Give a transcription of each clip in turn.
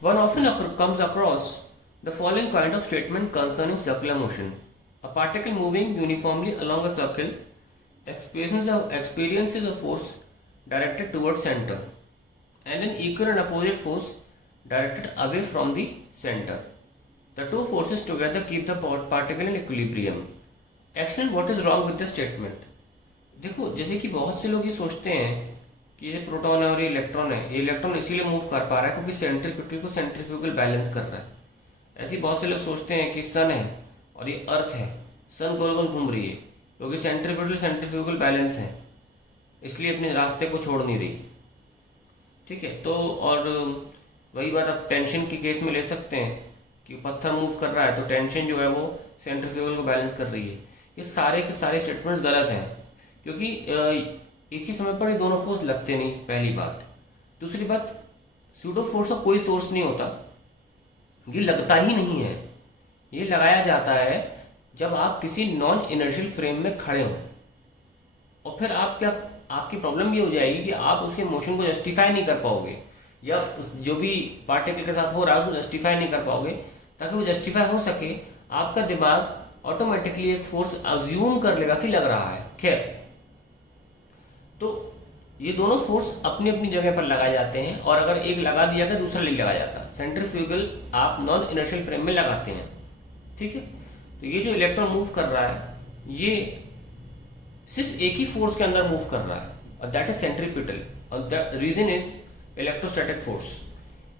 One often comes across the following kind of statement concerning circular motion. A particle moving uniformly along a circle experiences a force directed towards center and an equal and opposite force directed away from the center. The two forces together keep the particle in equilibrium. Excellent. What is wrong with this statement? देखो, जैसे कि बहुत से लोग ये सोचते हैं कि ये प्रोटॉन है और ये इलेक्ट्रॉन है, ये इलेक्ट्रॉन इसीलिए मूव कर पा रहा है क्योंकि सेंट्रीपिटल को सेंट्रीफ्यूगल बैलेंस कर रहा है। ऐसे ही बहुत से लोग सोचते हैं कि सन है और ये अर्थ है, सन गोल गोल घूम रही है क्योंकि सेंट्रीपिटल सेंट्रीफ्यूगल बैलेंस है, इसलिए अपने रास्ते को छोड़ नहीं रही। ठीक है, तो और वही बात आप टेंशन के केस में ले सकते हैं कि पत्थर मूव कर रहा है तो टेंशन जो है वो सेंट्रीफ्यूगल को बैलेंस कर रही है। ये सारे के सारे स्टेटमेंट्स गलत हैं क्योंकि एक ही समय पर ये दोनों फोर्स लगते नहीं, पहली बात। दूसरी बात, सूडो फोर्स का कोई सोर्स नहीं होता, ये लगता ही नहीं है। ये लगाया जाता है जब आप किसी नॉन इनर्शियल फ्रेम में खड़े हो और फिर आपकी प्रॉब्लम ये हो जाएगी कि आप उसके मोशन को जस्टिफाई नहीं कर पाओगे या जो भी पार्टिकल के साथ हो रहा है उसको जस्टिफाई नहीं कर पाओगे। ताकि वो जस्टिफाई हो सके आपका दिमाग ऑटोमेटिकली एक फोर्स अज्यूम कर लेगा कि लग रहा है। खैर, तो ये दोनों फोर्स अपनी अपनी जगह पर लगाए जाते हैं और अगर एक लगा दिया गया दूसरा नहीं लगाया जाता। सेंट्रीफ्यूगल आप नॉन इनर्शियल फ्रेम में लगाते हैं। ठीक है, तो ये जो इलेक्ट्रॉन मूव कर रहा है ये सिर्फ एक ही फोर्स के अंदर मूव कर रहा है और दैट इज सेंट्रीपिटल और the reason is electrostatic force.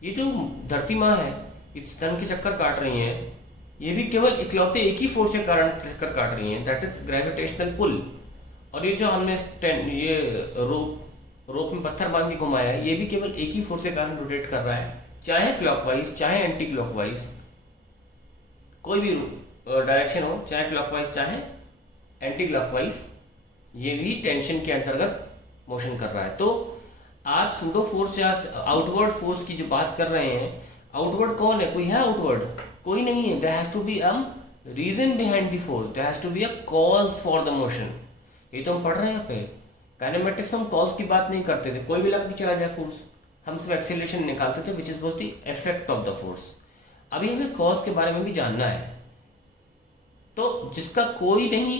ये जो धरती माँ है इस सन के चक्कर काट रही है, ये भी केवल इकलौते एक ही फोर्स के कारण चक्कर काट रही है, दैट इज ग्रेविटेशनल पुल। और ये जो हमने ये रोप में पत्थर बांध के घुमाया है, ये भी केवल एक ही फोर्स के कारण रोटेट कर रहा है, चाहे क्लॉकवाइज चाहे एंटी क्लॉकवाइज, कोई भी डायरेक्शन हो, चाहे क्लॉकवाइज चाहे एंटी क्लॉकवाइज, ये भी टेंशन के अंतर्गत मोशन कर रहा है। तो आप सूडो फोर्स या आउटवर्ड फोर्स की जो बात कर रहे हैं, आउटवर्ड कौन है? कोई है आउटवर्ड? कोई नहीं है। There has to be a reason behind the force, there has to be a cause for the motion. ये तो हम पढ़ रहे हैं यहाँ पे। काइनेमेटिक्स में हम कॉज की बात नहीं करते थे, कोई भी लगा के चला जाए फोर्स, हम सिर्फ एक्सेलरेशन निकालते थे which is was the effect of the force. अभी हमें कॉज के बारे में भी जानना है। तो जिसका कोई नहीं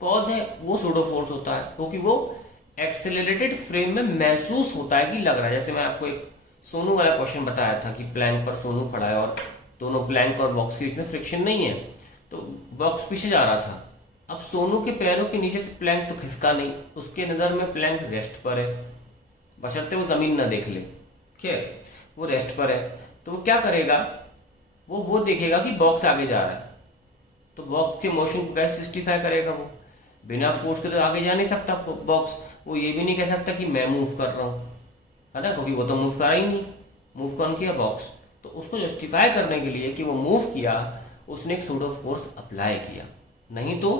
कॉज है वो सूडो फोर्स होता है क्योंकि वो एक्सेलरेटेड फ्रेम में महसूस होता है कि लग रहा है। जैसे मैं आपको एक सोनू वाला क्वेश्चन बताया था कि प्लैंक पर सोनू खड़ा है और दोनों प्लैंक और बॉक्स के बीच में फ्रिक्शन नहीं है, तो बॉक्स पीछे जा रहा था। अब सोनू के पैरों के नीचे से प्लैंक तो खिसका नहीं, उसके नज़र में प्लैंक रेस्ट पर है, बशर्ते वो ज़मीन ना देख ले। खैर, वो रेस्ट पर है तो वो क्या करेगा, वो देखेगा कि बॉक्स आगे जा रहा है, तो बॉक्स के मोशन को कैसे जस्टिफाई करेगा? वो बिना फोर्स के तो आगे जा नहीं सकता बॉक्स। वो ये भी नहीं कह सकता कि मैं मूव कर रहा हूँ, है ना, क्योंकि वो तो मूव करा ही नहीं। मूव कौन किया? बॉक्स। तो उसको जस्टिफाई करने के लिए कि वो मूव किया, उसने एक सूडो फोर्स अप्लाई किया। नहीं तो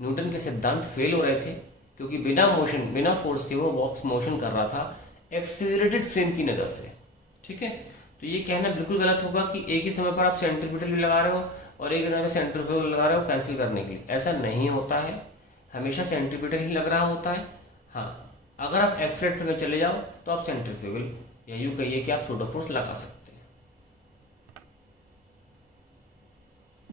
न्यूटन के सिद्धांत फेल हो रहे थे क्योंकि बिना मोशन बिना फोर्स के वो बॉक्स मोशन कर रहा था एक्सीलरेटेड फ्रेम की नज़र से। ठीक है, तो ये कहना बिल्कुल गलत होगा कि एक ही समय पर आप सेंट्रीपिटल भी लगा रहे हो और एक ही समय सेंट्रीफ्यूगल लगा रहे हो कैंसिल करने के लिए। ऐसा नहीं होता है, हमेशा सेंट्रीपिटल ही लग रहा होता है। हाँ, अगर आप एक्सीलरेटेड में चले जाओ तो आप सेंट्रीफ्यूगल या यूँ कहिए कि आप सूडो फोर्स लगा सकते हैं।